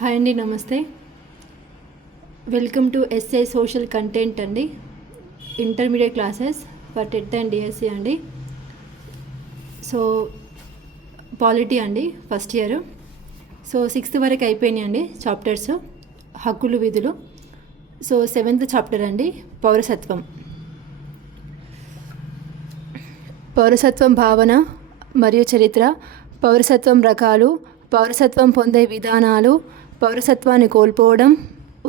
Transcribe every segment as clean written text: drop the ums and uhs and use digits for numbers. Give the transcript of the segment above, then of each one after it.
Hi అండి, namaste. Welcome to SI social content అండి. Intermediate classes for TET and DSC అండి. So polity అండి, first year. So 6th వరకు అయిపోయినాయి అండి చాప్టర్స్, హక్కులు విధులు. సో 7th చాప్టర్ అండి, పౌరసత్వం. పౌరసత్వం భావన మరియు చరిత్ర, పౌరసత్వం రకాలు, పౌరసత్వం పొందే విధానాలు, పౌరసత్వాన్ని కోల్పోవడం,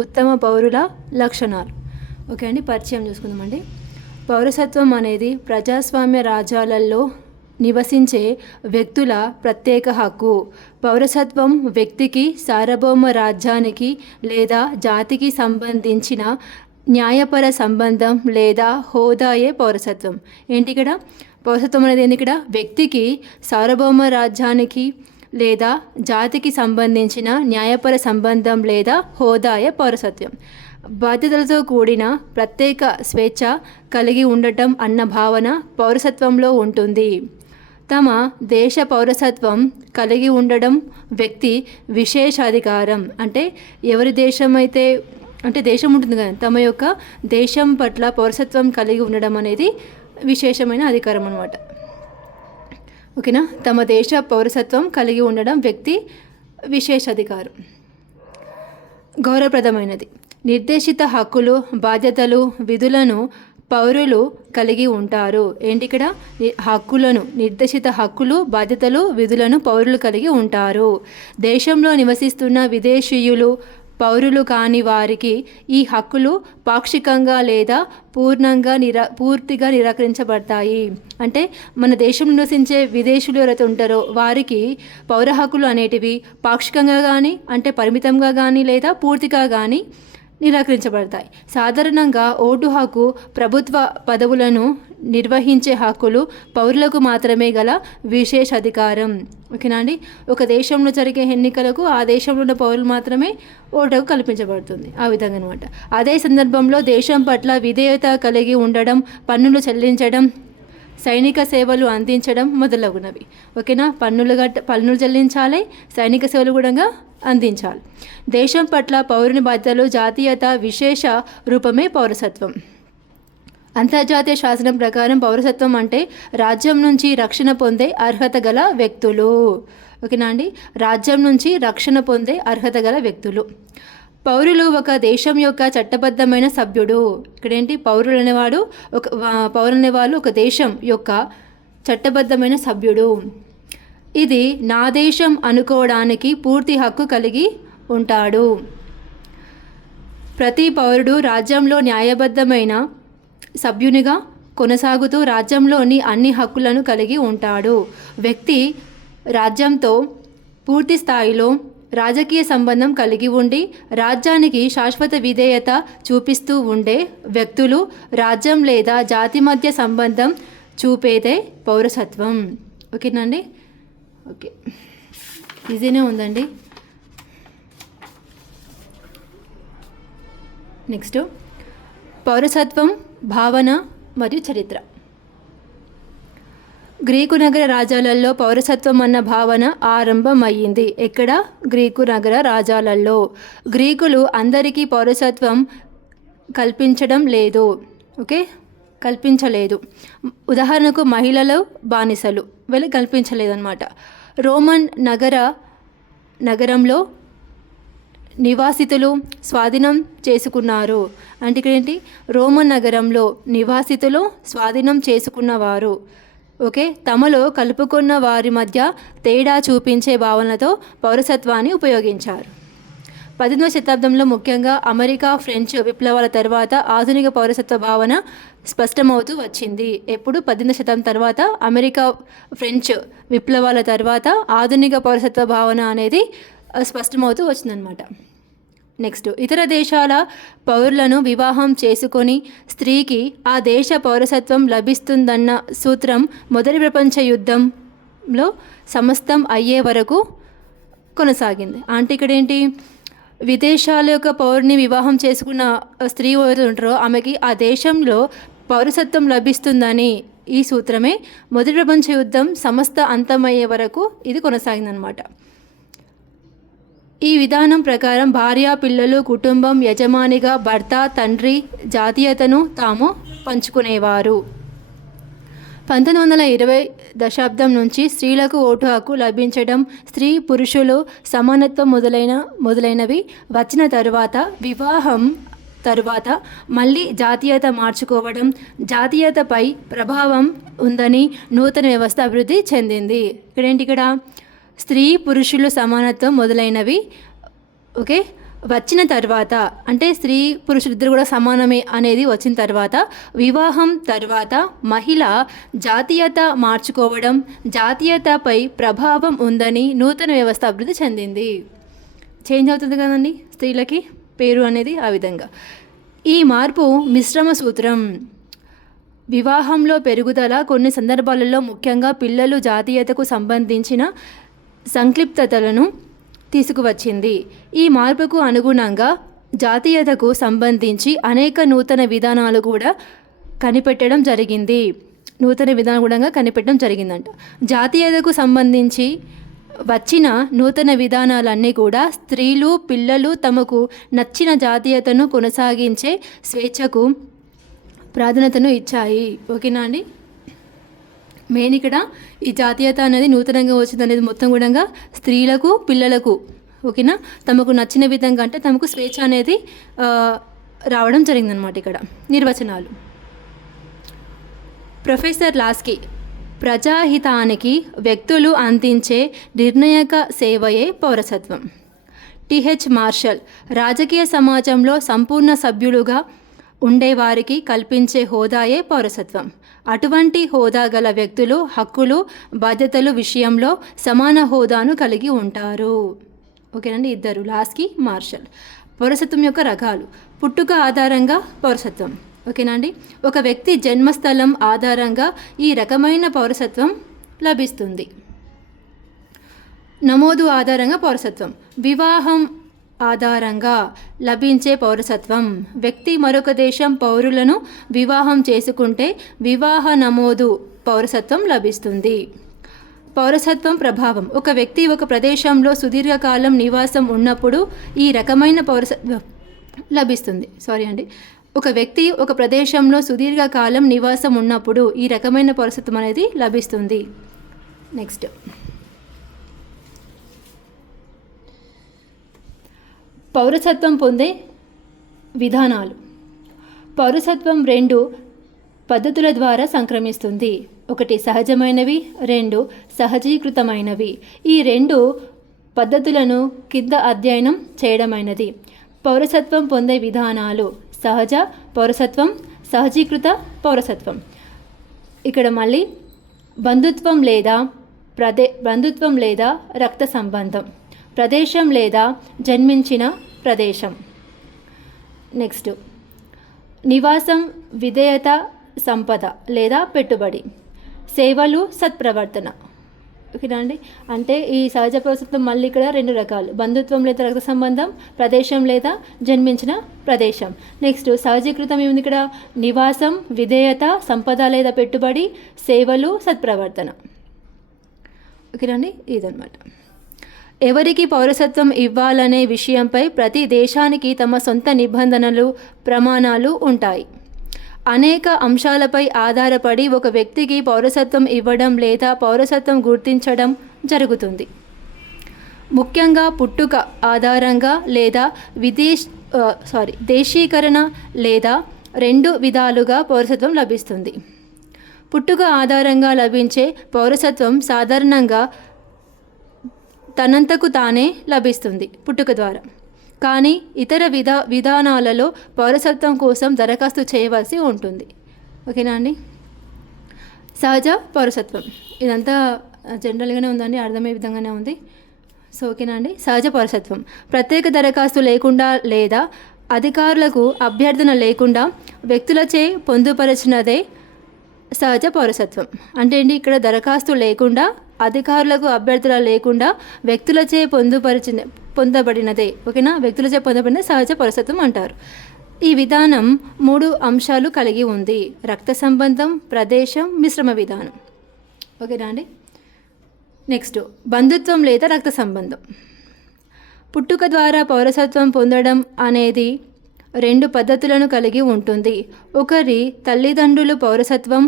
ఉత్తమ పౌరుల లక్షణాలు. ఓకే అండి, పరిచయం చూసుకుందామండి. పౌరసత్వం అనేది ప్రజాస్వామ్య రాజ్యాలలో నివసించే వ్యక్తుల ప్రత్యేక హక్కు. పౌరసత్వం వ్యక్తికి, సార్వభౌమ రాజ్యానికి లేదా జాతికి సంబంధించిన న్యాయపర సంబంధం లేదా హోదాయే పౌరసత్వం. ఏంటి ఇక్కడ పౌరసత్వం అనేది? ఏంటి ఇక్కడ? వ్యక్తికి, సార్వభౌమ రాజ్యానికి లేదా జాతికి సంబంధించిన న్యాయపర సంబంధం లేదా హోదాయే పౌరసత్వం. బాధ్యతలతో కూడిన ప్రత్యేక స్వేచ్ఛ కలిగి ఉండటం అన్న భావన పౌరసత్వంలో ఉంటుంది. తమ దేశ పౌరసత్వం కలిగి ఉండడం వ్యక్తి విశేషాధికారం. అంటే ఎవరి దేశం అయితే అంటే దేశం ఉంటుంది కదా, తమ యొక్క దేశం పట్ల పౌరసత్వం కలిగి ఉండడం అనేది విశేషమైన అధికారం అన్నమాట. ఓకేనా? తమ దేశ పౌరసత్వం కలిగి ఉండడం వ్యక్తి విశేషాధికారం. గౌరవప్రదమైనది. నిర్దేశిత హక్కులు, బాధ్యతలు, విధులను పౌరులు కలిగి ఉంటారు. ఏంటి ఇక్కడ? హక్కులను, నిర్దేశిత హక్కులు, బాధ్యతలు, విధులను పౌరులు కలిగి ఉంటారు. దేశంలో నివసిస్తున్న విదేశీయులు, పౌరులు కాని వారికి ఈ హక్కులు పాక్షికంగా లేదా పూర్తిగా నిరాకరించబడతాయి. అంటే మన దేశంలో నివసించే విదేశీయులు ఎవరైతే ఉంటారో వారికి పౌర హక్కులు అనేటివి పాక్షికంగా కానీ, అంటే పరిమితంగా కానీ లేదా పూర్తిగా కానీ నిరాకరించబడతాయి. సాధారణంగా ఓటు హక్కు, ప్రభుత్వ పదవులను నిర్వహించే హక్కులు పౌరులకు మాత్రమే గల విశేష అధికారం. ఓకేనా అండి? ఒక దేశంలో జరిగే ఎన్నికలకు ఆ దేశంలో ఉన్న పౌరులు మాత్రమే ఓటుకు కల్పించబడుతుంది. ఆ విధంగా అనమాట. అదే సందర్భంలో దేశం పట్ల విధేయత కలిగి ఉండడం, పన్నులు చెల్లించడం, సైనిక సేవలు అందించడం మొదలగునవి. ఓకేనా? పన్నులు చెల్లించాలి, సైనిక సేవలు కూడా అందించాలి. దేశం పట్ల పౌరుని బాధ్యతలు, జాతీయత విశేష రూపమే పౌరసత్వం. అంతర్జాతీయ శాసనం ప్రకారం పౌరసత్వం అంటే రాజ్యం నుంచి రక్షణ పొందే అర్హత గల వ్యక్తులు. ఓకేనా అండి? రాజ్యం నుంచి రక్షణ పొందే అర్హత గల వ్యక్తులు. పౌరులు ఒక దేశం యొక్క చట్టబద్ధమైన సభ్యుడు. ఇక్కడేంటి? పౌరులు అనేవాళ్ళు ఒక దేశం యొక్క చట్టబద్ధమైన సభ్యుడు. ఇది నా దేశం అనుకోవడానికి పూర్తి హక్కు కలిగి ఉంటాడు. ప్రతి పౌరుడు రాజ్యంలో న్యాయబద్ధమైన సభ్యునిగా కొనసాగుతూ రాజ్యంలోని అన్ని హక్కులను కలిగి ఉంటాడు. వ్యక్తి రాజ్యంతో పూర్తి స్థాయిలో రాజకీయ సంబంధం కలిగి ఉండి రాజ్యానికి శాశ్వత విధేయత చూపిస్తూ ఉండే వ్యక్తులు రాజ్యం లేదా జాతి మధ్య సంబంధం చూపేదే పౌరసత్వం. ఓకేనండి? ఓకే, ఈజీనే ఉందండి. నెక్స్ట్, పౌరసత్వం భావన మరియు చరిత్ర. గ్రీకు నగర రాజ్యాలలో పౌరసత్వం అన్న భావన ఆరంభమయ్యింది. ఎక్కడ? గ్రీకు నగర రాజ్యాలలో. గ్రీకులు అందరికీ పౌరసత్వం కల్పించడం లేదు. ఓకే, కల్పించలేదు. ఉదాహరణకు మహిళలు, బానిసలు వీళ్ళు కల్పించలేదన్నమాట. రోమన్ నగరంలో నివాసితులు స్వాధీనం చేసుకున్నారు. అంటే ఇక్కడ ఏంటి? రోమన్ నగరంలో నివాసితులు స్వాధీనం చేసుకున్నవారు. ఓకే, తమలో కలుపుకున్న వారి మధ్య తేడా చూపించే భావనతో పౌరసత్వాన్ని ఉపయోగించారు. 18వ శతాబ్దంలో ముఖ్యంగా అమెరికా, ఫ్రెంచ్ విప్లవాల తర్వాత ఆధునిక పౌరసత్వ భావన స్పష్టమవుతూ వచ్చింది. ఎప్పుడు? 18వ శతాబ్దం తర్వాత అమెరికా, ఫ్రెంచ్ విప్లవాల తర్వాత ఆధునిక పౌరసత్వ భావన అనేది స్పష్టమవుతూ వచ్చిందనమాట. నెక్స్ట్, ఇతర దేశాల పౌరులను వివాహం చేసుకొని స్త్రీకి ఆ దేశ పౌరసత్వం లభిస్తుందన్న సూత్రం మొదటి ప్రపంచ యుద్ధంలో సమస్తం అయ్యే వరకు కొనసాగింది. అంటే ఇక్కడ ఏంటి? విదేశాల యొక్క పౌరుని వివాహం చేసుకున్న స్త్రీ ఎవరు ఉంటారో ఆమెకి ఆ దేశంలో పౌరసత్వం లభిస్తుందని ఈ సూత్రమే మొదటి ప్రపంచ యుద్ధం సమస్త అంతమయ్యే వరకు ఇది కొనసాగిందనమాట. ఈ విధానం ప్రకారం భార్య, పిల్లలు, కుటుంబం, యజమానిగా భర్త, తండ్రి జాతీయతను తాము పంచుకునేవారు. 1920 దశాబ్దం నుంచి స్త్రీలకు ఓటు హక్కు లభించడం, స్త్రీ పురుషులు సమానత్వం మొదలైనవి వచ్చిన తరువాత, వివాహం తరువాత మళ్ళీ జాతీయత మార్చుకోవడం, జాతీయతపై ప్రభావం ఉందని నూతన వ్యవస్థ అభివృద్ధి చెందింది. ఇక్కడ స్త్రీ పురుషులు సమానత్వం మొదలైనవి ఓకే వచ్చిన తర్వాత, అంటే స్త్రీ పురుషులు ఇద్దరు కూడా సమానమే అనేది వచ్చిన తర్వాత, వివాహం తర్వాత మహిళ జాతీయత మార్చుకోవడం, జాతీయతపై ప్రభావం ఉందని నూతన వ్యవస్థ అభివృద్ధి చెందింది. చేంజ్ అవుతుంది కదండి స్త్రీలకి పేరు అనేది. ఆ విధంగా ఈ మార్పు మిశ్రమ సూత్రం. వివాహంలో పెరుగుదల కొన్ని సందర్భాలలో, ముఖ్యంగా పిల్లలు జాతీయతకు సంబంధించిన సంక్లిప్తతలను తీసుకువచ్చింది. ఈ మార్పుకు అనుగుణంగా జాతీయతకు సంబంధించి అనేక నూతన విధానాలు కూడా కనిపెట్టడం జరిగిందంట. జాతీయతకు సంబంధించి వచ్చిన నూతన విధానాలన్నీ కూడా స్త్రీలు, పిల్లలు తమకు నచ్చిన జాతీయతను కొనసాగించే స్వేచ్ఛకు ప్రాధాన్యతను ఇచ్చాయి. ఓకేనా అండి? మెయిన్ ఇక్కడ ఈ జాతీయత అనేది నూతనంగా వచ్చింది అనేది మొత్తం కూడా స్త్రీలకు, పిల్లలకు ఓకేనా తమకు నచ్చిన విధంగా, అంటే తమకు స్వేచ్ఛ అనేది రావడం జరిగిందనమాట. ఇక్కడ నిర్వచనాలు. ప్రొఫెసర్ లాస్కీ, ప్రజాహితానికి వ్యక్తులు అందించే నిర్ణాయక సేవయే పౌరసత్వం. టిహెచ్ మార్షల్, రాజకీయ సమాజంలో సంపూర్ణ సభ్యులుగా ఉండేవారికి కల్పించే హోదాయే పౌరసత్వం. అటువంటి హోదా గల వ్యక్తులు హక్కులు, బాధ్యతలు విషయంలో సమాన హోదాను కలిగి ఉంటారు. ఓకేనండి, ఇద్దరు లాస్కీ, మార్షల్. పౌరసత్వం యొక్క రకాలు. పుట్టుక ఆధారంగా పౌరసత్వం. ఓకేనండి, ఒక వ్యక్తి జన్మస్థలం ఆధారంగా ఈ రకమైన పౌరసత్వం లభిస్తుంది. నమోదు ఆధారంగా పౌరసత్వం. వివాహం ఆధారంగా లభించే పౌరసత్వం. వ్యక్తి మరొక దేశం పౌరులను వివాహం చేసుకుంటే వివాహ నమోదు పౌరసత్వం లభిస్తుంది. పౌరసత్వం ప్రభావం. ఒక వ్యక్తి ఒక ప్రదేశంలో సుదీర్ఘకాలం నివాసం ఉన్నప్పుడు ఈ రకమైన పౌరసత్వం లభిస్తుంది. ఒక వ్యక్తి ఒక ప్రదేశంలో సుదీర్ఘకాలం నివాసం ఉన్నప్పుడు ఈ రకమైన పౌరసత్వం అనేది లభిస్తుంది. నెక్స్ట్, పౌరసత్వం పొందే విధానాలు. పౌరసత్వం 2 పద్ధతుల ద్వారా సంక్రమిస్తుంది. 1 సహజమైనవి, 2 సహజీకృతమైనవి. ఈ 2 పద్ధతులను కింద అధ్యయనం చేయడమైనది. పౌరసత్వం పొందే విధానాలు. సహజ పౌరసత్వం, సహజీకృత పౌరసత్వం. ఇక్కడ మళ్ళీ బంధుత్వం లేదా రక్త సంబంధం, ప్రదేశం లేదా జన్మించిన ప్రదేశం. నెక్స్ట్, నివాసం, విధేయత, సంపద లేదా పెట్టుబడి, సేవలు, సత్ప్రవర్తన. ఓకేనా అండి? అంటే ఈ సహజ పౌరసత్వం మళ్ళీ ఇక్కడ 2 రకాలు. బంధుత్వం లేదా రక్త సంబంధం, ప్రదేశం లేదా జన్మించిన ప్రదేశం. నెక్స్ట్, సహజీకృతం ఏముంది ఇక్కడ? నివాసం, విధేయత, సంపద లేదా పెట్టుబడి, సేవలు, సత్ప్రవర్తన. ఓకేనండి, ఇదన్నమాట. ఎవరికి పౌరసత్వం ఇవ్వాలనే విషయంపై ప్రతి దేశానికి తమ సొంత నిబంధనలు, ప్రమాణాలు ఉంటాయి. అనేక అంశాలపై ఆధారపడి ఒక వ్యక్తికి పౌరసత్వం ఇవ్వడం లేదా పౌరసత్వం గుర్తించడం జరుగుతుంది. ముఖ్యంగా పుట్టుక ఆధారంగా లేదా దేశీకరణ లేదా 2 విధాలుగా పౌరసత్వం లభిస్తుంది. పుట్టుక ఆధారంగా లభించే పౌరసత్వం సాధారణంగా తనంతకు తానే లభిస్తుంది పుట్టుక ద్వారా. కానీ ఇతర విధానాలలో పౌరసత్వం కోసం దరఖాస్తు చేయవలసి ఉంటుంది. ఓకేనా అండి? సహజ పౌరసత్వం ఇదంతా జనరల్గానే ఉందండి, అర్థమయ్యే విధంగానే ఉంది. సో ఓకేనా అండి? సహజ పౌరసత్వం ప్రత్యేక దరఖాస్తు లేకుండా లేదా అధికారులకు అభ్యర్థన లేకుండా వ్యక్తులచే పొందుపరిచినదే సహజ పౌరసత్వం. అంటే ఏంటి? ఇక్కడ దరఖాస్తు లేకుండా, అధికారులకు అభ్యర్థుల లేకుండా వ్యక్తులచే పొందబడినదే. ఓకేనా? వ్యక్తులచే పొందబడిన సహజ పౌరసత్వం అంటారు. ఈ విధానం 3 అంశాలు కలిగి ఉంది: రక్త సంబంధం, ప్రదేశం, మిశ్రమ విధానం. ఓకేనా అండి? నెక్స్ట్, బంధుత్వం లేదా రక్త సంబంధం. పుట్టుక ద్వారా పౌరసత్వం పొందడం అనేది 2 పద్ధతులను కలిగి ఉంటుంది. ఒకరి తల్లిదండ్రులు పౌరసత్వం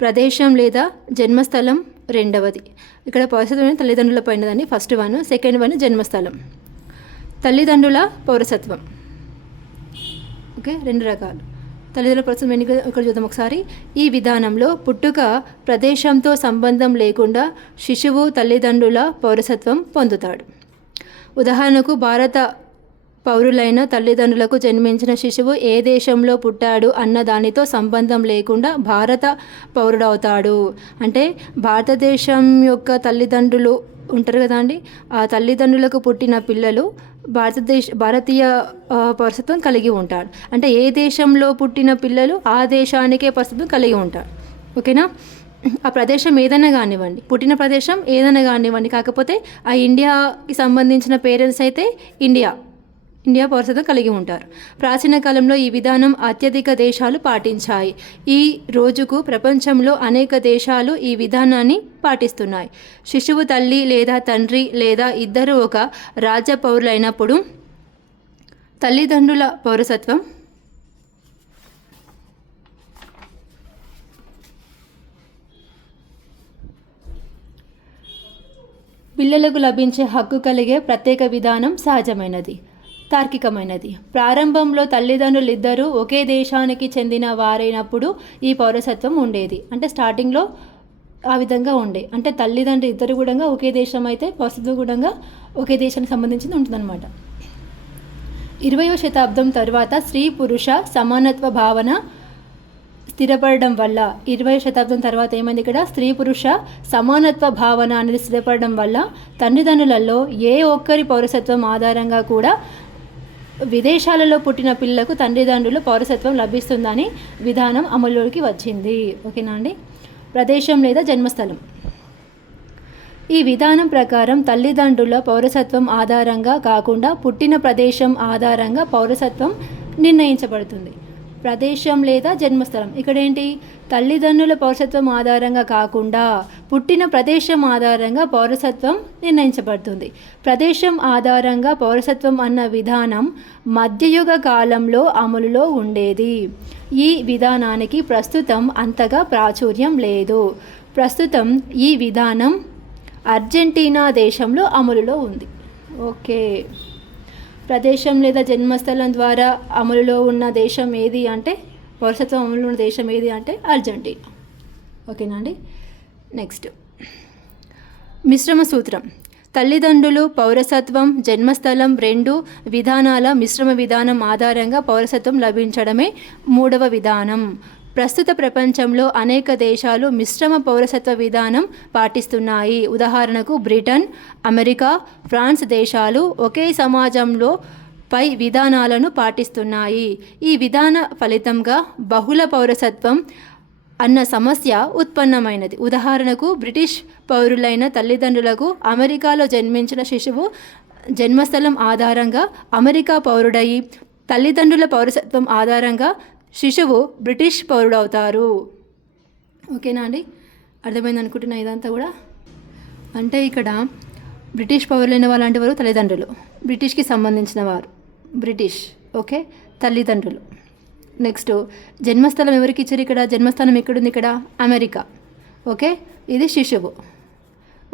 ప్రదేశం లేదా జన్మస్థలం. రెండవది ఇక్కడ పౌరసత్వం తల్లిదండ్రుల పైనదని ఫస్ట్ వన్. సెకండ్ వన్ జన్మస్థలం. తల్లిదండ్రుల పౌరసత్వం. ఓకే, 2 రకాలు. తల్లిదండ్రుల పౌరసత్వం ఇక్కడ చూద్దాం ఒకసారి. ఈ విధానంలో పుట్టుక ప్రదేశంతో సంబంధం లేకుండా శిశువు తల్లిదండ్రుల పౌరసత్వం పొందుతాడు. ఉదాహరణకు భారత పౌరులైన తల్లిదండ్రులకు జన్మించిన శిశువు ఏ దేశంలో పుట్టాడు అన్న దానితో సంబంధం లేకుండా భారత పౌరుడవుతాడు. అంటే భారతదేశం యొక్క తల్లిదండ్రులు ఉంటారు కదా అండి, ఆ తల్లిదండ్రులకు పుట్టిన పిల్లలు భారతీయ పౌరసత్వం కలిగి ఉంటాడు. అంటే ఏ దేశంలో పుట్టిన పిల్లలు ఆ దేశానికే పౌరసత్వం కలిగి ఉంటాడు. ఓకేనా, ఆ ప్రదేశం ఏదైనా కానివ్వండి, పుట్టిన ప్రదేశం ఏదైనా కానివ్వండి, కాకపోతే ఆ ఇండియాకి సంబంధించిన పేరెంట్స్ అయితే ఇండియా పౌరసత్వం కలిగి ఉంటారు. ప్రాచీన కాలంలో ఈ విధానం అత్యధిక దేశాలు పాటించాయి. ఈ రోజుకు ప్రపంచంలో అనేక దేశాలు ఈ విధానాన్ని పాటిస్తున్నాయి. శిశువు తల్లి లేదా తండ్రి లేదా ఇద్దరు ఒక రాజ్య పౌరులైనప్పుడు తల్లిదండ్రుల పౌరసత్వం పిల్లలకు లభించే హక్కు కలిగే ప్రత్యేక విధానం సహజమైనది, తార్కికమైనది. ప్రారంభంలో తల్లిదండ్రులు ఇద్దరూ ఒకే దేశానికి చెందిన వారైనప్పుడు ఈ పౌరసత్వం ఉండేది. అంటే స్టార్టింగ్లో ఆ విధంగా ఉండే, అంటే తల్లిదండ్రులు ఇద్దరు కూడా ఒకే దేశం అయితే పౌరసత్వం కూడా ఒకే దేశానికి సంబంధించింది ఉంటుందన్నమాట. 20వ శతాబ్దం తర్వాత స్త్రీ పురుష సమానత్వ భావన స్థిరపడడం వల్ల 20వ శతాబ్దం తర్వాత ఏమైంది, ఇక్కడ స్త్రీ పురుష సమానత్వ భావన అనేది స్థిరపడడం వల్ల తల్లిదండ్రులలో ఏ ఒక్కరి పౌరసత్వం ఆధారంగా కూడా విదేశాలలో పుట్టిన పిల్లలకు తల్లిదండ్రులు పౌరసత్వం లభిస్తుందని విధానం అమలులోకి వచ్చింది. ఓకేనా అండి. ప్రదేశం లేదా జన్మస్థలం. ఈ విధానం ప్రకారం తల్లిదండ్రుల పౌరసత్వం ఆధారంగా కాకుండా పుట్టిన ప్రదేశం ఆధారంగా పౌరసత్వం నిర్ణయించబడుతుంది. ప్రదేశం లేదా జన్మస్థలం. ఇక్కడ ఏంటి, తల్లిదండ్రుల పౌరసత్వం ఆధారంగా కాకుండా పుట్టిన ప్రదేశం ఆధారంగా పౌరసత్వం నిర్ణయించబడుతుంది. ప్రదేశం ఆధారంగా పౌరసత్వం అన్న విధానం మధ్యయుగ కాలంలో అమలులో ఉండేది. ఈ విధానానికి ప్రస్తుతం అంతగా ప్రాచుర్యం లేదు. ప్రస్తుతం ఈ విధానం అర్జెంటీనా దేశంలో అమలులో ఉంది. ఓకే, ప్రదేశం లేదా జన్మస్థలం ద్వారా అమలులో ఉన్న దేశం ఏది అంటే, పౌరసత్వం అమలులో ఉన్న దేశం ఏది అంటే అర్జెంటీనా. ఓకేనా అండి. నెక్స్ట్ మిశ్రమ సూత్రం. తల్లిదండ్రులు, పౌరసత్వం, జన్మస్థలం 2 విధానాల మిశ్రమ విధానం ఆధారంగా పౌరసత్వం లభించడమే 3వ విధానం. ప్రస్తుత ప్రపంచంలో అనేక దేశాలు మిశ్రమ పౌరసత్వ విధానం పాటిస్తున్నాయి. ఉదాహరణకు బ్రిటన్, అమెరికా, ఫ్రాన్స్ దేశాలు ఒకే సమాజంలో పై విధానాలను పాటిస్తున్నాయి. ఈ విధాన ఫలితంగా బహుళ పౌరసత్వం అన్న సమస్య ఉత్పన్నమైనది. ఉదాహరణకు బ్రిటిష్ పౌరులైన తల్లిదండ్రులకు అమెరికాలో జన్మించిన శిశువు జన్మస్థలం ఆధారంగా అమెరికా పౌరుడయి, తల్లిదండ్రుల పౌరసత్వం ఆధారంగా శిశువు బ్రిటిష్ పౌరుడవుతారు. ఓకేనా అండి, అర్థమైంది అనుకుంటున్నా ఇదంతా కూడా. అంటే ఇక్కడ బ్రిటిష్ పౌరులైన వాళ్ళంటే వారు తల్లిదండ్రులు, బ్రిటిష్కి సంబంధించిన వారు బ్రిటిష్. ఓకే, తల్లిదండ్రులు. నెక్స్ట్ జన్మస్థలం ఎవరికి ఇచ్చారు, ఇక్కడ జన్మస్థానం ఎక్కడుంది, ఇక్కడ అమెరికా. ఓకే, ఇది శిశువు.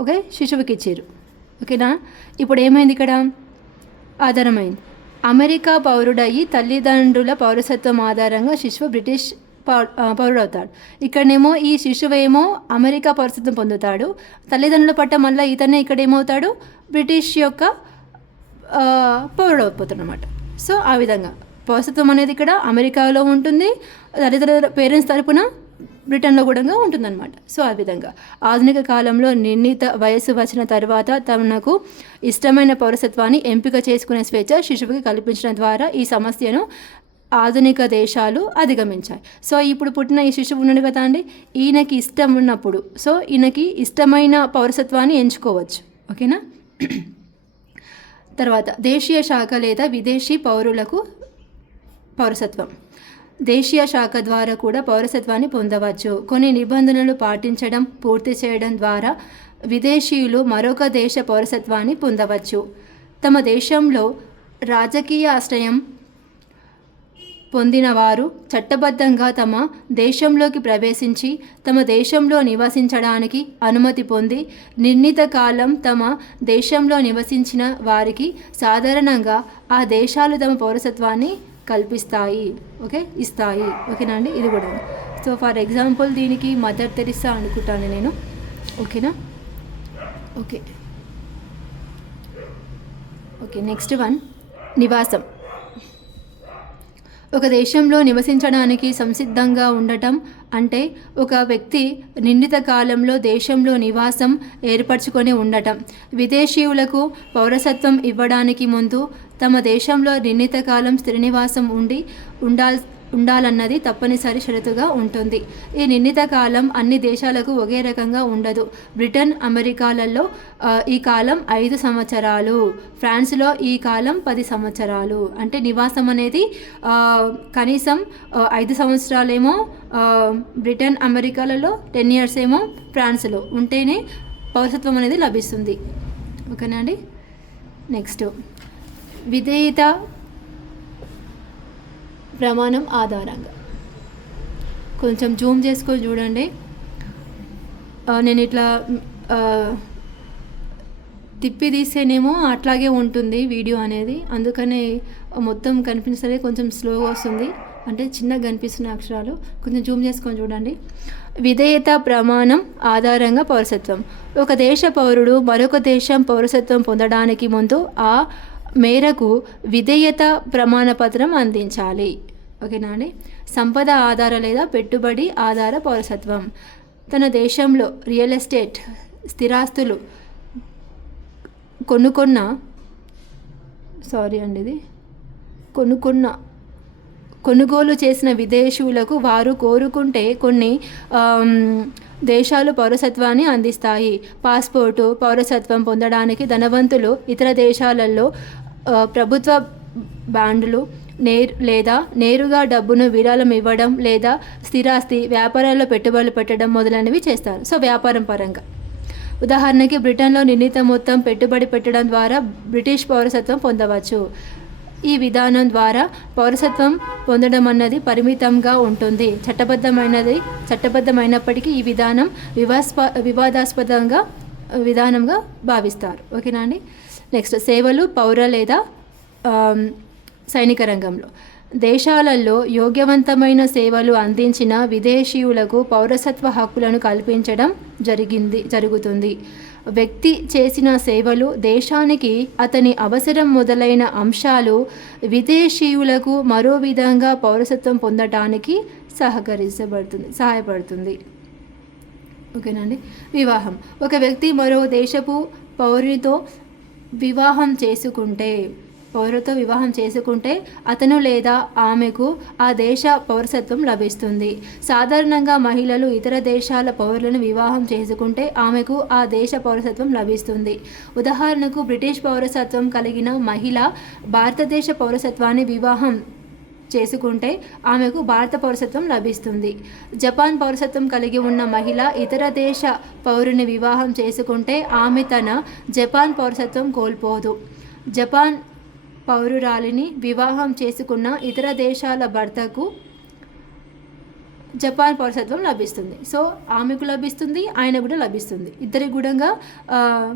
ఓకే, శిశువుకి ఇచ్చారు. ఓకేనా. ఇప్పుడు ఏమైంది, ఇక్కడ ఆధారమైంది. అమెరికా పౌరుడయ్యి తల్లిదండ్రుల పౌరసత్వం ఆధారంగా శిశువు బ్రిటిష్ పౌరుడవుతాడు. ఇక్కడనేమో ఈ శిశువేమో అమెరికా పౌరసత్వం పొందుతాడు. తల్లిదండ్రుల పట్ల మళ్ళీ ఇతనే ఇక్కడ ఏమవుతాడు, బ్రిటిష్ యొక్క పౌరుడవుతాడు అనమాట. సో ఆ విధంగా పౌరసత్వం అనేది ఇక్కడ అమెరికాలో ఉంటుంది, తల్లిదండ్రుల పేరెంట్స్ తరపున బ్రిటన్లో కూడా ఉంటుందన్నమాట. సో ఆ విధంగా ఆధునిక కాలంలో నిర్ణీత వయసు వచ్చిన తర్వాత తనకు ఇష్టమైన పౌరసత్వాన్ని ఎంపిక చేసుకునే స్వేచ్ఛ శిశువుకి కల్పించడం ద్వారా ఈ సమస్యను ఆధునిక దేశాలు అధిగమించాయి. సో ఇప్పుడు పుట్టిన ఈ శిశువు ఉన్నాడు కదా అండి, ఈయనకి ఇష్టం ఉన్నప్పుడు సో ఈయనకి ఇష్టమైన పౌరసత్వాన్ని ఎంచుకోవచ్చు. ఓకేనా. తర్వాత దేశీయ శాఖ లేదా విదేశీ పౌరులకు పౌరసత్వం. దేశీయ శాఖ ద్వారా కూడా పౌరసత్వాన్ని పొందవచ్చు. కొన్ని నిబంధనలు పాటించడం, పూర్తి చేయడం ద్వారా విదేశీయులు మరొక దేశ పౌరసత్వాన్ని పొందవచ్చు. తమ దేశంలో రాజకీయ ఆశ్రయం పొందినవారు చట్టబద్ధంగా తమ దేశంలోకి ప్రవేశించి తమ దేశంలో నివసించడానికి అనుమతి పొంది నిర్ణీత కాలం తమ దేశంలో నివసించిన వారికి సాధారణంగా ఆ దేశాలు తమ పౌరసత్వాన్ని కల్పిస్తాయి. ఇస్తాయి. ఓకేనా అండి. ఇది కూడా. సో ఫర్ ఎగ్జాంపుల్ దీనికి మదర్ తెరిసా అనుకుంటాను నేను. ఓకేనా. ఓకే. నెక్స్ట్ వన్, నివాసం. ఒక దేశంలో నివసించడానికి సంసిద్ధంగా ఉండటం అంటే ఒక వ్యక్తి నిర్ణీత కాలంలో దేశంలో నివాసం ఏర్పరచుకొని ఉండటం. విదేశీయులకు పౌరసత్వం ఇవ్వడానికి ముందు తమ దేశంలో నిర్ణీత కాలం స్థిర నివాసం ఉండాలన్నది తప్పనిసరి షరతుగా ఉంటుంది. ఈ నిర్ణీత కాలం అన్ని దేశాలకు ఒకే రకంగా ఉండదు. బ్రిటన్, అమెరికాలలో ఈ కాలం 5 సంవత్సరాలు, ఫ్రాన్స్లో ఈ కాలం 10 సంవత్సరాలు. అంటే నివాసం అనేది కనీసం 5 సంవత్సరాలేమో బ్రిటన్, అమెరికాలలో, 10 years ఏమో ఫ్రాన్స్లో ఉంటేనే పౌరసత్వం అనేది లభిస్తుంది. ఓకేనా అండి. నెక్స్ట్, విధేయత ప్రమాణం ఆధారంగా. కొంచెం జూమ్ చేసుకొని చూడండి. నేను ఇట్లా తిప్పి తీస్తేనేమో అట్లాగే ఉంటుంది వీడియో అనేది, అందుకనే మొత్తం కనిపించలే, కొంచెం స్లోగా వస్తుంది, అంటే చిన్నగా కనిపిస్తున్న అక్షరాలు. కొంచెం జూమ్ చేసుకొని చూడండి. విధేయత ప్రమాణం ఆధారంగా పౌరసత్వం. ఒక దేశ పౌరుడు మరొక దేశం పౌరసత్వం పొందడానికి ముందు ఆ మేరకు విధేయత ప్రమాణ పత్రం అందించాలి. ఓకేనా అండి. సంపద ఆధార లేదా పెట్టుబడి ఆధార పౌరసత్వం. తన దేశంలో రియల్ ఎస్టేట్ స్థిరాస్తులు కొనుగోలు చేసిన విదేశీయులకు వారు కోరుకుంటే కొన్ని దేశాలు పౌరసత్వాన్ని అందిస్తాయి. పాస్పోర్టు, పౌరసత్వం పొందడానికి ధనవంతులు ఇతర దేశాలలో ప్రభుత్వ బాండ్లు లేదా నేరుగా డబ్బును విరాళం ఇవ్వడం లేదా స్థిరాస్తి వ్యాపారాల్లో పెట్టుబడులు పెట్టడం మొదలైనవి చేస్తారు. సో వ్యాపారం పరంగా. ఉదాహరణకి బ్రిటన్లో నిర్ణీత మొత్తం పెట్టుబడి పెట్టడం ద్వారా బ్రిటిష్ పౌరసత్వం పొందవచ్చు. ఈ విధానం ద్వారా పౌరసత్వం పొందడం అన్నది పరిమితంగా ఉంటుంది. చట్టబద్ధమైనప్పటికీ ఈ విధానం వివాదాస్పదంగా విధానంగా భావిస్తారు. ఓకేనా అండి. నెక్స్ట్, సేవలు పౌర లేదా సైనిక రంగంలో. దేశాలలో యోగ్యవంతమైన సేవలు అందించిన విదేశీయులకు పౌరసత్వ హక్కులను కల్పించడం జరుగుతుంది. వ్యక్తి చేసిన సేవలు, దేశానికి అతని అవసరం మొదలైన అంశాలు విదేశీయులకు మరో విధంగా పౌరసత్వం పొందటానికి సహాయపడుతుంది. ఓకేనండి. వివాహం. ఒక వ్యక్తి మరో దేశపు పౌరునితో వివాహం చేసుకుంటే అతను లేదా ఆమెకు ఆ దేశ పౌరసత్వం లభిస్తుంది. సాధారణంగా మహిళలు ఇతర దేశాల పౌరులను వివాహం చేసుకుంటే ఆమెకు ఆ దేశ పౌరసత్వం లభిస్తుంది. ఉదాహరణకు బ్రిటిష్ పౌరసత్వం కలిగిన మహిళ భారతదేశ పౌరసత్వాన్ని వివాహం చేసుకుంటే ఆమెకు భారత పౌరసత్వం లభిస్తుంది. జపాన్ పౌరసత్వం కలిగి ఉన్న మహిళ ఇతర దేశ పౌరుని వివాహం చేసుకుంటే ఆమె తన జపాన్ పౌరసత్వం కోల్పోదు. జపాన్ పౌరురాలిని వివాహం చేసుకున్న ఇతర దేశాల భర్తకు జపాన్ పౌరసత్వం లభిస్తుంది. సో ఆమెకు లభిస్తుంది, ఆయన కూడా లభిస్తుంది, ఇద్దరికి కూడా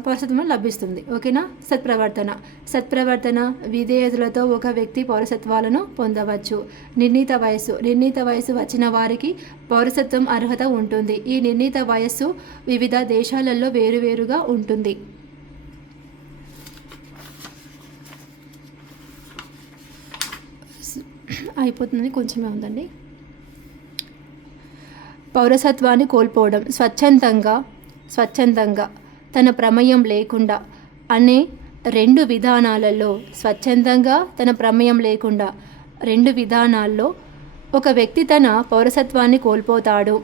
పౌరసత్వం లభిస్తుంది. ఓకేనా. సత్ప్రవర్తన విధేయతలతో ఒక వ్యక్తి పౌరసత్వాలను పొందవచ్చు. నిర్ణీత వయసు వచ్చిన వారికి పౌరసత్వం అర్హత ఉంటుంది. ఈ నిర్ణీత వయస్సు వివిధ దేశాలలో వేరువేరుగా ఉంటుంది. అయిపోతుంది, కొంచెమే ఉందండి. పౌరసత్వాన్ని కోల్పోవడం. స్వచ్ఛందంగా తన ప్రమేయం లేకుండా అనే 2 విధానాలలో, స్వచ్ఛందంగా తన ప్రమేయం లేకుండా 2 విధానాల్లో ఒక వ్యక్తి తన పౌరసత్వాన్ని కోల్పోతాడు.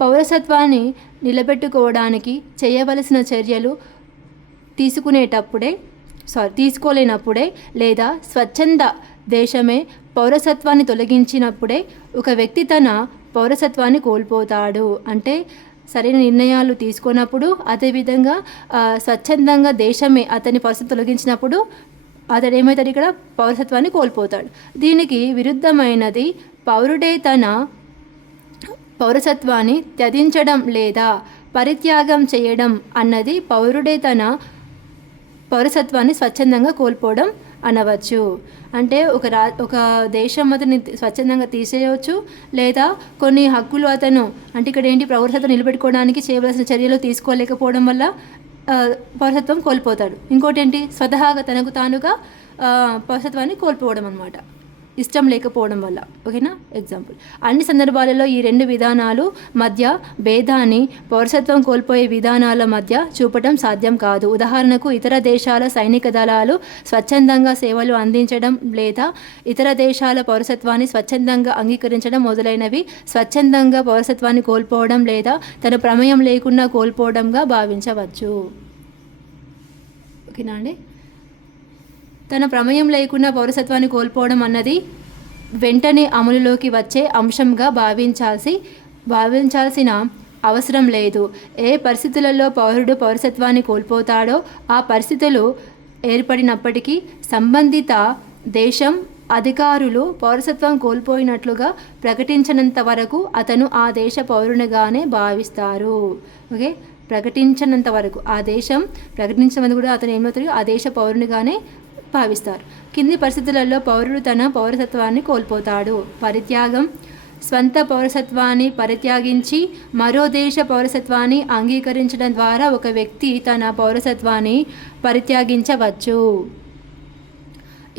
పౌరసత్వాన్ని నిలబెట్టుకోవడానికి చేయవలసిన చర్యలు తీసుకోలేనప్పుడే లేదా స్వచ్ఛంద దేశమే పౌరసత్వాన్ని తొలగించినప్పుడే ఒక వ్యక్తి తన పౌరసత్వాన్ని కోల్పోతాడు. అంటే సరైన నిర్ణయాలు తీసుకున్నప్పుడు, అదేవిధంగా స్వచ్ఛందంగా దేశమే అతని పౌరసత్వం తొలగించినప్పుడు అతడు ఏమవుతాడు ఇక్కడ పౌరసత్వాన్ని కోల్పోతాడు. దీనికి విరుద్ధమైనది పౌరుడే తన పౌరసత్వాన్ని త్యజించడం లేదా పరిత్యాగం చేయడం అన్నది పౌరుడే తన పౌరసత్వాన్ని స్వచ్ఛందంగా కోల్పోవడం అనవచ్చు. అంటే ఒక దేశం అతన్ని స్వచ్ఛందంగా తీసేయవచ్చు, లేదా కొన్ని హక్కులు అతను అంటే ఇక్కడ ఏంటి పౌరసత్వం నిలబెట్టుకోవడానికి చేయవలసిన చర్యలు తీసుకోలేకపోవడం వల్ల పౌరసత్వం కోల్పోతాడు. ఇంకోటి ఏంటి స్వతహాగా తనకు తానుగా పౌరసత్వాన్ని కోల్పోవడం అనమాట, ఇష్టం లేకపోవడం వల్ల. ఓకేనా? ఎగ్జాంపుల్, అన్ని సందర్భాలలో ఈ రెండు విధానాలు మధ్య భేదాన్ని పౌరసత్వం కోల్పోయే విధానాల మధ్య చూపటం సాధ్యం కాదు. ఉదాహరణకు ఇతర దేశాల సైనిక దళాలు స్వచ్ఛందంగా సేవలు అందించడం లేదా ఇతర దేశాల పౌరసత్వాన్ని స్వచ్ఛందంగా అంగీకరించడం మొదలైనవి స్వచ్ఛందంగా పౌరసత్వాన్ని కోల్పోవడం లేదా తన ప్రమేయం లేకుండా కోల్పోవడంగా భావించవచ్చు. ఓకేనా అండి? తన ప్రమేయం లేకుండా పౌరసత్వాన్ని కోల్పోవడం అన్నది వెంటనే అమలులోకి వచ్చే అంశంగా భావించాల్సిన అవసరం లేదు. ఏ పరిస్థితులలో పౌరుడు పౌరసత్వాన్ని కోల్పోతాడో ఆ పరిస్థితులు ఏర్పడినప్పటికీ సంబంధిత దేశం అధికారులు పౌరసత్వం కోల్పోయినట్లుగా ప్రకటించినంత వరకు అతను ఆ దేశ పౌరునిగానే భావిస్తారు. ఓకే, ప్రకటించినంత వరకు ఆ దేశం ప్రకటించినంత కూడా అతను ఏమవుతాడు ఆ దేశ పౌరునిగానే భావిస్తారు. కింది పరిస్థితులలో పౌరుడు తన పౌరసత్వాన్ని కోల్పోతాడు. పరిత్యాగం, స్వంత పౌరసత్వాన్ని పరిత్యాగించి మరో దేశ పౌరసత్వాన్ని అంగీకరించడం ద్వారా ఒక వ్యక్తి తన పౌరసత్వాన్ని పరిత్యాగించవచ్చు.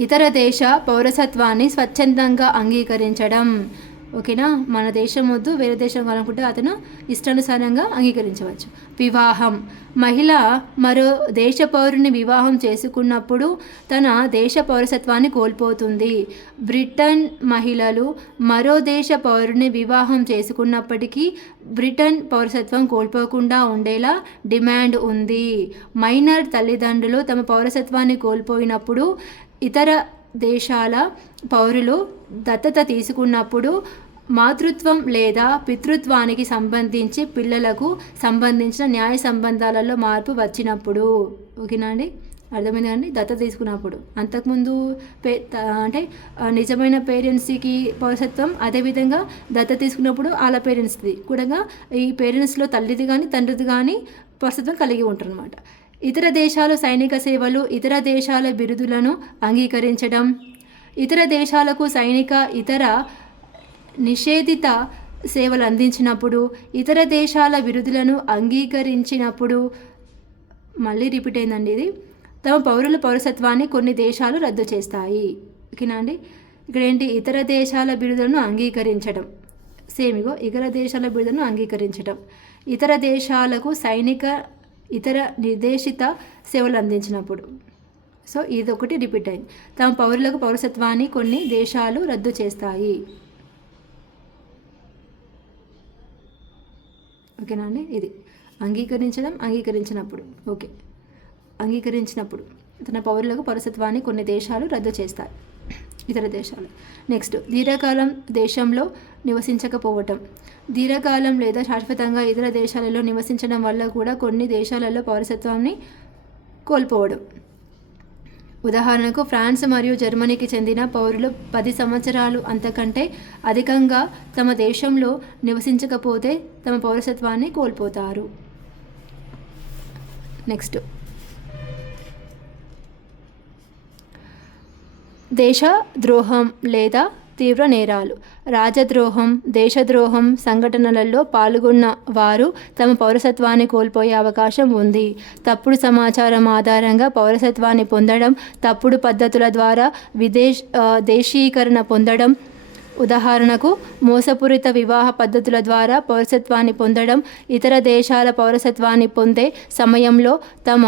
ఇతర దేశ పౌరసత్వాన్ని స్వచ్ఛందంగా అంగీకరించడం. ఓకేనా? మన దేశం వద్దు వేరే దేశం కావాలనుకుంటే అతను ఇష్టానుసారంగా అంగీకరించవచ్చు. వివాహం, మహిళ మరో దేశ పౌరుని వివాహం చేసుకున్నప్పుడు తన దేశ పౌరసత్వాన్ని కోల్పోతుంది. బ్రిటన్ మహిళలు మరో దేశ పౌరుని వివాహం చేసుకున్నప్పటికీ బ్రిటన్ పౌరసత్వం కోల్పోకుండా ఉండేలా డిమాండ్ ఉంది. మైనర్ తల్లిదండ్రులు తమ పౌరసత్వాన్ని కోల్పోయినప్పుడు ఇతర దేశాల పౌరులు దత్తత తీసుకున్నప్పుడు మాతృత్వం లేదా పితృత్వానికి సంబంధించి పిల్లలకు సంబంధించిన న్యాయ సంబంధాలలో మార్పు వచ్చినప్పుడు. ఓకేనా అండి? అర్థమైంది అండి? దత్తత తీసుకున్నప్పుడు అంతకుముందు అంటే నిజమైన పేరెంట్స్కి పౌరసత్వం, అదేవిధంగా దత్తత తీసుకున్నప్పుడు వాళ్ళ పేరెంట్స్ది కూడా ఈ పేరెంట్స్లో తల్లిది కానీ తండ్రిది కానీ పౌరసత్వం కలిగి ఉంటారు అన్నమాట. ఇతర దేశాలు సైనిక సేవలు, ఇతర దేశాల బిరుదులను అంగీకరించడం, ఇతర దేశాలకు సైనిక ఇతర నిషేధిత సేవలు అందించినప్పుడు, ఇతర దేశాల బిరుదులను అంగీకరించినప్పుడు, మళ్ళీ రిపీట్ అయిందండి ఇది, తమ పౌరుల పౌరసత్వాన్ని కొన్ని దేశాలు రద్దు చేస్తాయి. ఓకేనా అండి? ఇక్కడ ఏంటి ఇతర దేశాల బిరుదులను అంగీకరించడం, సేమ్ ఇగో ఇతర దేశాల బిరుదులను అంగీకరించడం, ఇతర దేశాలకు సైనిక ఇతర నిర్దేశిత సేవలు అందించినప్పుడు. సో ఇది ఒకటి రిపీట్ అయింది. తమ పౌరులకు పౌరసత్వాన్ని కొన్ని దేశాలు రద్దు చేస్తాయి. ఓకేనా అండి? ఇది అంగీకరించడం, అంగీకరించినప్పుడు. ఓకే, అంగీకరించినప్పుడు తన పౌరులకు పౌరసత్వాన్ని కొన్ని దేశాలు రద్దు చేస్తాయి, ఇతర దేశాలు. నెక్స్ట్, దీర్ఘకాలం దేశంలో నివసించకపోవటం. దీర్ఘకాలం లేదా శాశ్వతంగా ఇతర దేశాలలో నివసించడం వల్ల కూడా కొన్ని దేశాలలో పౌరసత్వాన్ని కోల్పోవడం. ఉదాహరణకు ఫ్రాన్స్ మరియు జర్మనీకి చెందిన పౌరులు 10 సంవత్సరాలు అంతకంటే అధికంగా తమ దేశంలో నివసించకపోతే తమ పౌరసత్వాన్ని కోల్పోతారు. నెక్స్ట్, దేశద్రోహం లేదా తీవ్ర నేరాలు. రాజద్రోహం, దేశద్రోహం సంఘటనలలో పాల్గొన్న వారు తమ పౌరసత్వాన్ని కోల్పోయే అవకాశం ఉంది. తప్పుడు సమాచారం ఆధారంగా పౌరసత్వాన్ని పొందడం, తప్పుడు పద్ధతుల ద్వారా దేశీకరణ పొందడం. ఉదాహరణకు మోసపూరిత వివాహ పద్ధతుల ద్వారా పౌరసత్వాన్ని పొందడం, ఇతర దేశాల పౌరసత్వాన్ని పొందే సమయంలో తమ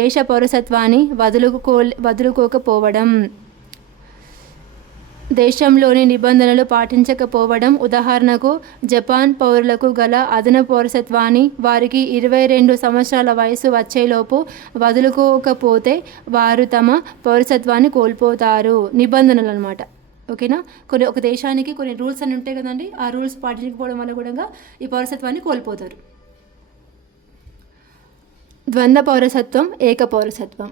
దేశ పౌరసత్వాన్ని వదులుకోకపోవడం, దేశంలోని నిబంధనలు పాటించకపోవడం. ఉదాహరణకు జపాన్ పౌరులకు గల అదనపు పౌరసత్వాన్ని వారికి 22 సంవత్సరాల వయసు వచ్చేలోపు వదులుకోకపోతే వారు తమ పౌరసత్వాన్ని కోల్పోతారు. నిబంధనలు అన్నమాట. ఓకేనా? ఒక దేశానికి కొన్ని రూల్స్ అని ఉంటాయి కదండి, ఆ రూల్స్ పాటించకపోవడం వల్ల కూడా ఈ పౌరసత్వాన్ని కోల్పోతారు. ద్వంద్వ పౌరసత్వం, ఏక పౌరసత్వం.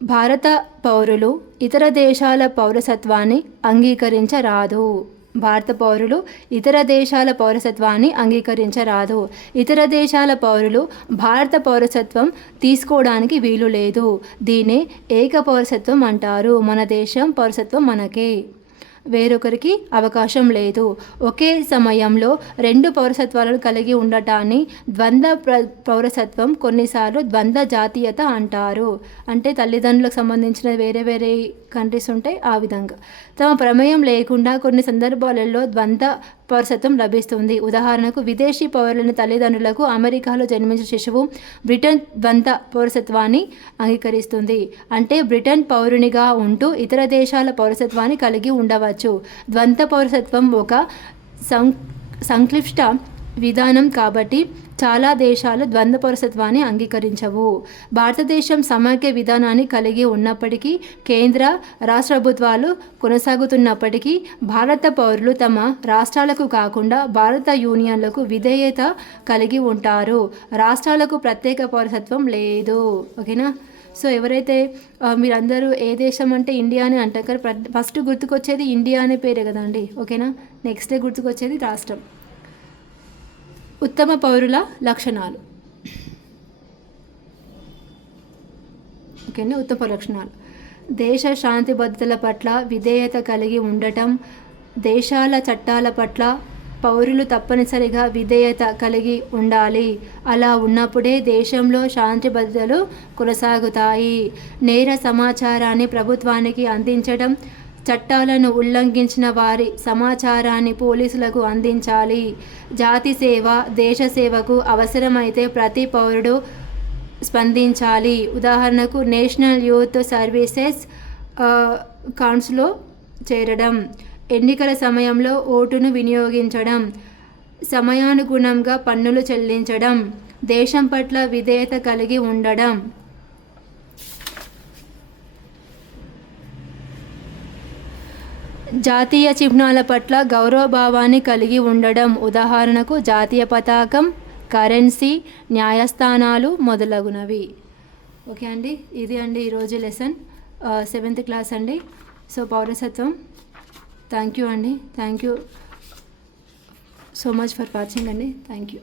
భారత పౌరులు ఇతర దేశాల పౌరసత్వాన్ని అంగీకరించరాదు. భారత పౌరులు ఇతర దేశాల పౌరసత్వాన్ని అంగీకరించరాదు. ఇతర దేశాల పౌరులు భారత పౌరసత్వం తీసుకోవడానికి వీలు లేదు. దీన్ని ఏక పౌరసత్వం అంటారు. మన దేశం పౌరసత్వం మనకే, వేరొకరికి అవకాశం లేదు. ఒకే సమయంలో రెండు పౌరసత్వాలను కలిగి ఉండటాన్ని ద్వంద్వ పౌరసత్వం, కొన్నిసార్లు ద్వంద్వ జాతీయత అంటారు. అంటే తల్లిదండ్రులకు సంబంధించిన వేరే వేరే కంట్రీస్ ఉంటాయి, ఆ విధంగా. తమ ప్రమేయం లేకుండా కొన్ని సందర్భాలలో ద్వంద్వ పౌరసత్వం లభిస్తుంది. ఉదాహరణకు విదేశీ పౌరులైన తల్లిదండ్రులకు అమెరికాలో జన్మించిన శిశువు బ్రిటన్ ద్వంద్వ పౌరసత్వాన్ని అంగీకరిస్తుంది. అంటే బ్రిటన్ పౌరునిగా ఉంటూ ఇతర దేశాల పౌరసత్వాన్ని కలిగి ఉండవచ్చు. ద్వంద్వ పౌరసత్వం ఒక సంక్లిష్ట విధానం కాబట్టి చాలా దేశాలు ద్వంద్వ పౌరసత్వాన్ని అంగీకరించవు. భారతదేశం సమైక్య విధానాన్ని కలిగి ఉన్నప్పటికీ, కేంద్ర రాష్ట్ర ప్రభుత్వాలు కొనసాగుతున్నప్పటికీ, భారత పౌరులు తమ రాష్ట్రాలకు కాకుండా భారత యూనియన్లకు విధేయత కలిగి ఉంటారు. రాష్ట్రాలకు ప్రత్యేక పౌరసత్వం లేదు. ఓకేనా? సో ఎవరైతే మీరందరూ ఏ దేశం అంటే ఇండియా అని అంటారు కానీ ఫస్ట్ గుర్తుకొచ్చేది ఇండియా అనే పేరే కదండి. ఓకేనా? నెక్స్ట్ గుర్తుకొచ్చేది రాష్ట్రం. ఉత్తమ పౌరుల లక్షణాలు. ఓకేనా? ఉత్తమ లక్షణాలు: దేశ శాంతి భద్రతల పట్ల విధేయత కలిగి ఉండటం, దేశాల చట్టాల పట్ల పౌరులు తప్పనిసరిగా విధేయత కలిగి ఉండాలి. అలా ఉన్నప్పుడే దేశంలో శాంతి భద్రతలు కొనసాగుతాయి. నేర సమాచారాన్ని ప్రభుత్వానికి అందించడం, చట్టాలను ఉల్లంఘించిన వారి సమాచారాన్ని పోలీసులకు అందించాలి. జాతి సేవ, దేశ సేవకు అవసరమైతే ప్రతి పౌరుడు స్పందించాలి. ఉదాహరణకు నేషనల్ యూత్ సర్వీసెస్ కౌన్సిల్లో చేరడం, ఎన్నికల సమయంలో ఓటును వినియోగించడం, సమయానుగుణంగా పన్నులు చెల్లించడం, దేశం పట్ల విధేయత కలిగి ఉండడం. జాతీయ చిహ్నాల పట్ల గౌరవభావాన్ని కలిగి ఉండడం. ఉదాహరణకు జాతీయ పతాకం, కరెన్సీ, న్యాయస్థానాలు మొదలగునవి. ఓకే అండి, ఇది అండి ఈరోజు లెసన్ 7th క్లాస్ అండి. సో పౌరసత్వం. థ్యాంక్ యూ అండి. Thank you so much for watching అండి. Thank you.